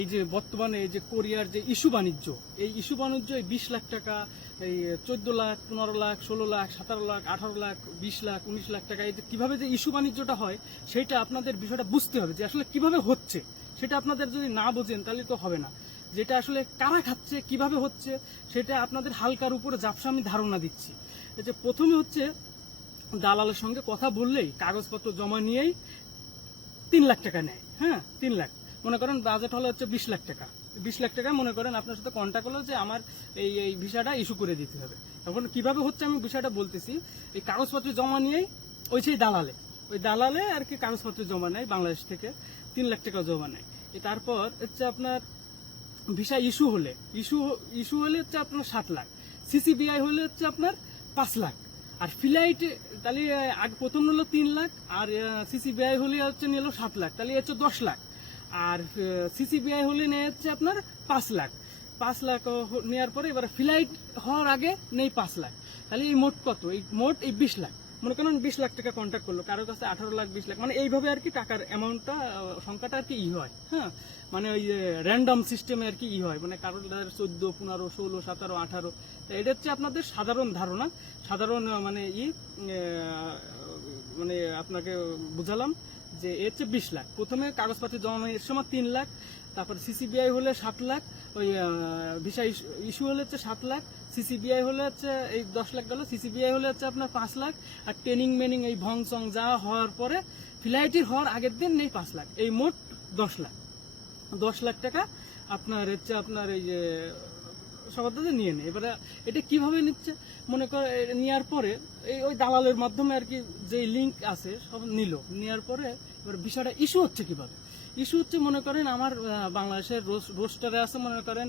এই যে বর্তমানে এই যে কোরিয়ার যে ইস্যু বাণিজ্য, এই ইস্যু বাণিজ্য এই 20 লাখ টাকা, এই 14 লাখ, 15 লাখ, 16 লাখ, 17 লাখ, 18 লাখ, 20 লাখ, 19 লাখ টাকা, এই যে কিভাবে যে ইস্যু বাণিজ্যটা হয় সেটা আপনাদের বিষয়টা বুঝতে হবে যে আসলে কিভাবে হচ্ছে। সেটা আপনাদের যদি না বোঝেন তাহলে তো হবে না। যেটা আসলে কারা খাচ্ছে, কিভাবে হচ্ছে, সেটা আপনাদের হালকার উপরে ঝাপসা আমি ধারণা দিচ্ছি। এই যে প্রথমে হচ্ছে দালালের সঙ্গে কথা বললেই, কাগজপত্র জমা নিয়েই 3 লাখ টাকা নেয়। হ্যাঁ, 3 লাখ, মনে করেন বাজেট হলো হচ্ছে 20 লাখ টাকা। 20 লাখ টাকা মনে করেন আপনার সাথে কন্ট্যাক্ট হলো যে আমার এই ভিসাটা ইস্যু করে দিতে হবে। এখন কিভাবে হচ্ছে আমি বিষয়টা বলতেছি। এই কাগজপত্র জমা নিয়েই সেই দালালে আর কি কাগজপত্র জমা নেয় বাংলাদেশ থেকে, 3 লাখ টাকা জমা নেয়। তারপর হচ্ছে আপনার ভিসা ইস্যু হলে হচ্ছে আপনার 7 লাখ, সিসিবিআই হলে হচ্ছে আপনার 5 লাখ, আর ফ্লাইট তাহলে আগে প্রথম নিল 3 লাখ, আর সিসিবিআই হলে হচ্ছে নিল 7 লাখ, তাহলে হচ্ছে 10 লাখ, আর সিসিবিআই হলে নেয় হচ্ছে আপনার 5 লাখ। 5 লাখ নেওয়ার পরে এবার ফ্লাইট হওয়ার আগে নেই 5 লাখ, তাহলে এই মোট কত? এই মোট এই 20 লাখ। মনে করেন 20 লাখ টাকা কন্ট্যাক্ট করলো, কারোর কাছে 18 লাখ, 20 লাখ, মানে এইভাবে আর কি টাকার অ্যামাউন্টটা, সংখ্যাটা আর কি হয়। হ্যাঁ, মানে ওই র্যান্ডম সিস্টেমে আর কি হয়, মানে কারোর 14, 15, 16, 17, 18। এটা হচ্ছে আপনাদের সাধারণ ধারণা, সাধারণ মানে মানে আপনাকে বুঝালাম যে এর হচ্ছে 20 লাখ। প্রথমে কাগজপত্র জমা এর সময় 3 লাখ, তারপর সিসিবিআই হলে 7 লাখ, ওই ভিসা ইস্যু হলে হচ্ছে 7 লাখ, সিসিবিআই হলে হচ্ছে এই 10 লাখ গেল, সিসিবিআই হলে হচ্ছে আপনার 5 লাখ, আর ট্রেনিং মেনিং এই ভংসং যা হওয়ার পরে ফ্লাইটের হওয়ার আগের দিন নেই 5 লাখ, এই মোট 10 লাখ। 10 লাখ টাকা আপনার হচ্ছে আপনার এই যে সবার দাদা নিয়ে নেয়। এবারে এটা কিভাবে নিচ্ছে, মনে করে নেওয়ার পরে ওই দালালের মাধ্যমে আর কি যে লিঙ্ক আছে সব নেওয়ার পরে এবার বিষয়টা ইস্যু হচ্ছে কিভাবে। ইস্যু হচ্ছে মনে করেন আমার বাংলাদেশের রোস্টারে আছে, মনে করেন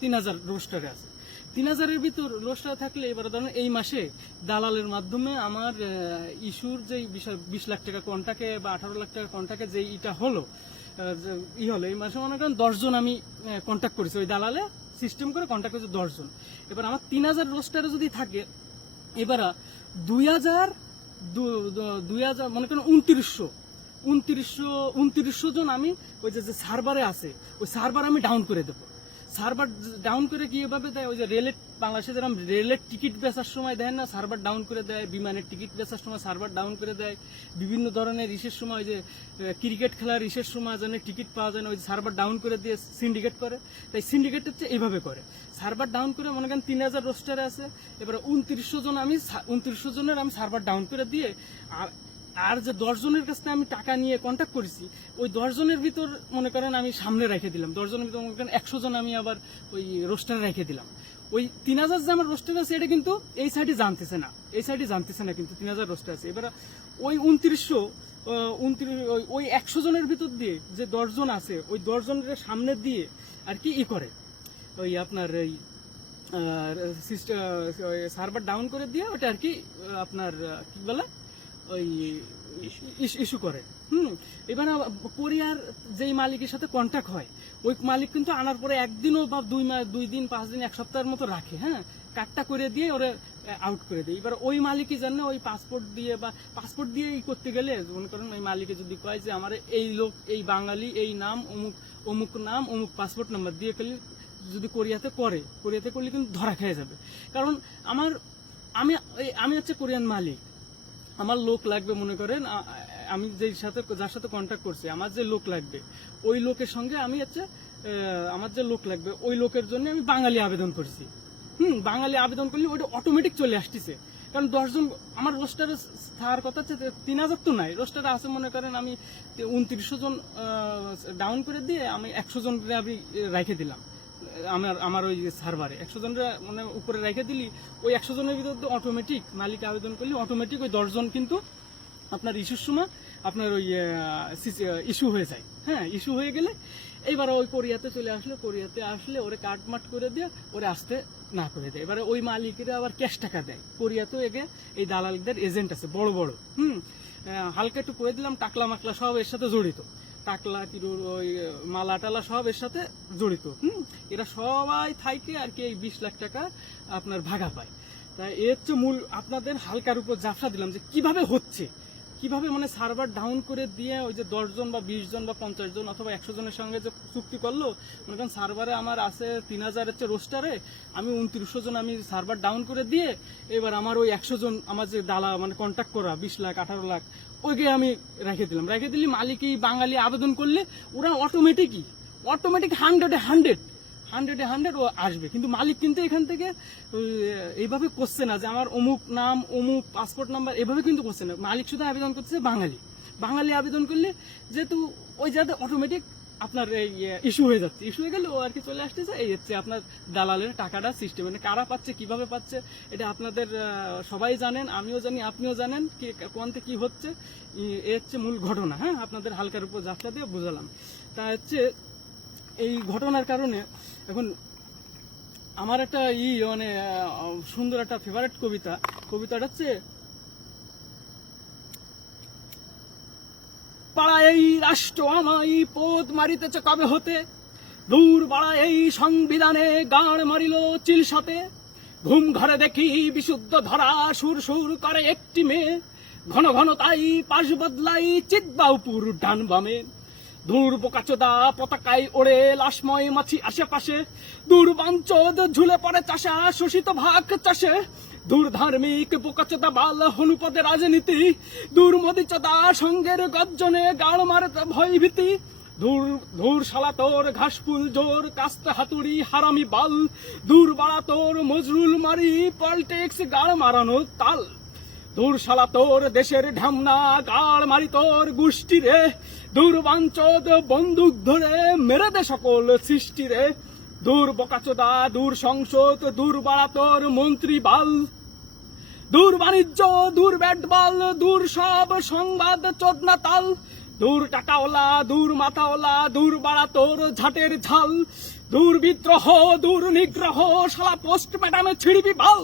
3000 রোস্টারে আছে। 3000-এর ভিতর রোস্টার থাকলে এবার ধরেন এই মাসে দালালের মাধ্যমে আমার ইস্যুর যে বিষয় 20 লাখ টাকা কন্টাকে বা 18 লাখ টাকা কন্টাকে যে ইটা হলো, হলো এই মাসে মনে করেন 10 জন আমি কন্ট্যাক্ট করেছি, ওই দালালে সিস্টেম করে কন্ট্যাক্ট করেছে 10 জন। এবার আমার 3000 রোস্টারে যদি থাকে, এবার 2000 মনে করেন 2900 জন আমি ওই যে সার্ভারে আছে ওই সার্ভার আমি ডাউন করে দেবো। সার্ভার ডাউন করে কিভাবে দেয়, ওই যে রেলের, বাংলাদেশে যেরকম রেলের টিকিট বেচার সময় দেয় না, সার্ভার ডাউন করে দেয়, বিমানের টিকিট বেচার সময় সার্ভার ডাউন করে দেয়, বিভিন্ন ধরনের ইসের সময় যে ক্রিকেট খেলার ইসের সময় যেন টিকিট পাওয়া যায় না, ওই সার্ভার ডাউন করে দিয়ে সিন্ডিকেট করে। তাই সিন্ডিকেট হচ্ছে এইভাবে করে, সার্ভার ডাউন করে মনে করেন 3000 রোস্টারে আছে, এবার 2900 জনের আমি সার্ভার ডাউন করে দিয়ে, আর যে 10 জনের কাছ থেকে আমি টাকা নিয়ে কন্ট্যাক্ট করেছি, ওই 10 জনের ভিতর মনে করেন আমি সামনে রেখে দিলাম, 10 জনের ভিতর মনে করেন 100 জন আমি আবার ওই রোস্টারে রেখে দিলাম। ওই 3000 যে আমার রোস্টার আছে এটা কিন্তু এই সাইডে জানতেছে না, কিন্তু 3000 রোস্টার আছে। এবার ওই 2900 ওই 100 জনের ভিতর দিয়ে যে 10 জন আছে, ওই 10 জনের সামনে দিয়ে আর কি করে, ওই আপনার এই সার্ভার ডাউন করে দিয়ে ওটা আর কি আপনার কি বলে ওই ইস্যু করে। এবার কোরিয়ার যেই মালিকের সাথে কন্ট্যাক্ট হয়, ওই মালিক কিন্তু আনার পরে একদিনও বা 2 দিন 5 দিন 1 সপ্তাহের মতো রাখে। হ্যাঁ, কাটটা করে দিয়ে ওরা আউট করে দেয়। এবার ওই মালিকই জানে ওই পাসপোর্ট দিয়ে করতে গেলে মনে করেন ওই মালিকে যদি কয় যে আমার এই লোক, এই বাঙালি, এই নাম, অমুক নাম, অমুক পাসপোর্ট নাম্বার দিয়ে যদি কোরিয়াতে করলে কিন্তু ধরা খেয়ে যাবে। কারণ আমি হচ্ছে কোরিয়ান মালিক, আমার লোক লাগবে, মনে করেন আমি যার সাথে কন্ট্যাক্ট করছি, আমার যে লোক লাগবে ওই লোকের সঙ্গে আমি হচ্ছে আমার যে লোক লাগবে ওই লোকের জন্য আমি বাঙালি আবেদন করছি। বাঙালি আবেদন করলে ওইটা অটোমেটিক চলে আসতেছে। কারণ 10 জন আমার রোস্টারে থাকার কথা হচ্ছে 3000 তো নাই, রোস্টারে আছে মনে করেন আমি 2900 জন ডাউন করে দিয়ে আমি 100 জনকে আমি রেখে দিলাম আমার ওই সার্ভারে। 100 জনের মানে উপরে রেখে দিলি, ওই 100 জনের ভিতর অটোমেটিক মালিক আবেদন করলে অটোমেটিক ওই 10 জন কিন্তু আপনার ইস্যুর সময় আপনার ওই ইস্যু হয়ে যায়। হ্যাঁ, ইস্যু হয়ে গেলে এইবার ওই কোরিয়াতে চলে আসলে ওরে কাটমাট করে দিয়ে ওরে আসতে না করে দেয়। এবারে ওই মালিকেরা আবার ক্যাশ টাকা দেয়। কোরিয়াতেও এই দালালদের এজেন্ট আছে বড় বড়। হালকা একটু করে দিলাম, টাকলা মাকলা সব এর সাথে জড়িত, টাকলা কিরুর ওই মালা টালা সব এর সাথে জড়িত। এরা সবাই থাইকে আর কি এই 20 লাখ টাকা আপনার ভাগা পায়। তাই এর হচ্ছে মূল, আপনাদের হালকার উপর ঝাপসা দিলাম যে কিভাবে হচ্ছে, কিভাবে মানে সার্ভার ডাউন করে দিয়ে ওই যে 10 জন বা 20 জন বা 50 জন অথবা 100 জনের সঙ্গে যে চুক্তি করলো, মনে করেন সার্ভারে আমার আছে 3000 চেয়ে রোস্টারে, আমি 2900 জন আমি সার্ভার ডাউন করে দিয়ে এবার আমার ওই 100 জন আমার যে দালা মানে কন্ট্যাক্ট করা 20 লাখ 18 লাখ ওইকে আমি রেখে দিলে মালিকই বাঙালি আবেদন করলে ওরা অটোমেটিক 100 ও আসবে। কিন্তু মালিক কিন্তু এখান থেকে এইভাবে করছে না যে আমার অমুক নাম অমুক পাসপোর্ট নাম্বার, এভাবে কিন্তু করছে না। মালিক শুধু আবেদন করছে বাঙালি আবেদন করলে যেহেতু ওই যাতে অটোমেটিক আপনার এই ইস্যু হয়ে যাচ্ছে, ইস্যু হয়ে গেলে ও আর কি চলে আসতেছে। এই হচ্ছে আপনার দালালের টাকাটা সিস্টেম, মানে কারা পাচ্ছে কিভাবে পাচ্ছে এটা আপনাদের সবাই জানেন, আমিও জানি আপনিও জানেন কোনতে কি হচ্ছে। এ হচ্ছে মূল ঘটনা। হ্যাঁ, আপনাদের হালকার উপর যাত্রা দিয়ে বুঝালাম। তা হচ্ছে এই ঘটনার কারণে এখন আমার একটা মানে সুন্দর একটা ফেভারিট কবিতাটা হচ্ছে পাড়া এই রাষ্ট্র আমায় পদ মারিতেছে কবে হতে, দূর পাড়া এই সংবিধানে গান মারিল চিলসাতে, ঘুম ঘরে দেখি বিশুদ্ধ ধরা সুর সুর করে একটি মেয়ে, ঘন ঘন তাই পাশ বদলাই চিৎবাউপুর ডান বামে, দূর বোকাচোদা পতাকায় ওড়ে লাশময় মাছি আশেপাশে, দূর বাঞ্চদ ঝুলে পড়ে চাষা শোষিত ভাগ চাষে, দূর ধার্মিক বোকাচোদা বাল হনুপদে রাজনীতি, দূর মোদিচোদা সঙ্গের গর্জনে গাড় মারে ভয় ভীতি, দূর দূর শালা তোর ঘাসফুল জোর কাস্তে হাতুড়ি হারামি বাল, দূর বাড়া তোর মজরুল মারি পলিটিক্স গাড় মারানো তাল, দূর শালা তোর দেশের ঢামনা গাড় মারি তোর গোষ্ঠী রে, দূর বাঞ্চদ বন্দুক ধরে মেরে দে সকল সৃষ্টি রে, দূর বকাচোদা দূর সংসদ দূর বাড়া তোর মন্ত্রী বাল, দূর বাণিজ্য দূর ব্যাট বল দূর সব সংবাদ চোদনা তাল, দূর টাকাওয়ালা দূর মাথাওয়ালা দূর বাড়া তোর ঝাটের ঝাল, দূর বিদ্রোহ দূর নিগ্রহ শালা পোস্ট ম্যাডামে ছিড়বি বাল,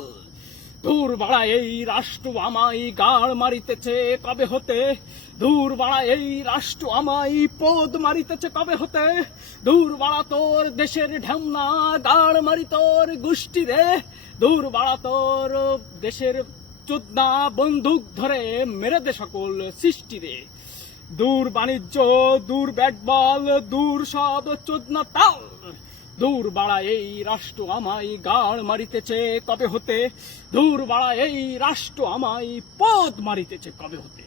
দূর বাড়া এই রাষ্ট্র আমায় গাড় মারিতেছে কবে হতে, দূর বাড়া এই রাষ্ট্র আমায় পদ মারিতেছে কবে হতে, দূর বাড়া তোর দেশের ঢেমনা গাড় মারি তোর গোষ্ঠী রে, দূর বাড়া তোর দেশের চোদনা বন্দুক ধরে মেরে দে সকল সৃষ্টি রে, দূর বাণিজ্য দূর ব্যাট বল দূর সব চোদনা তাল, দূর বাড়া এই রাষ্ট্র আমায় গাড় মারিতেছে কবে হতে, দূর বাড়া এই রাষ্ট্র আমায় পদ মারিতেছে কবে হতে।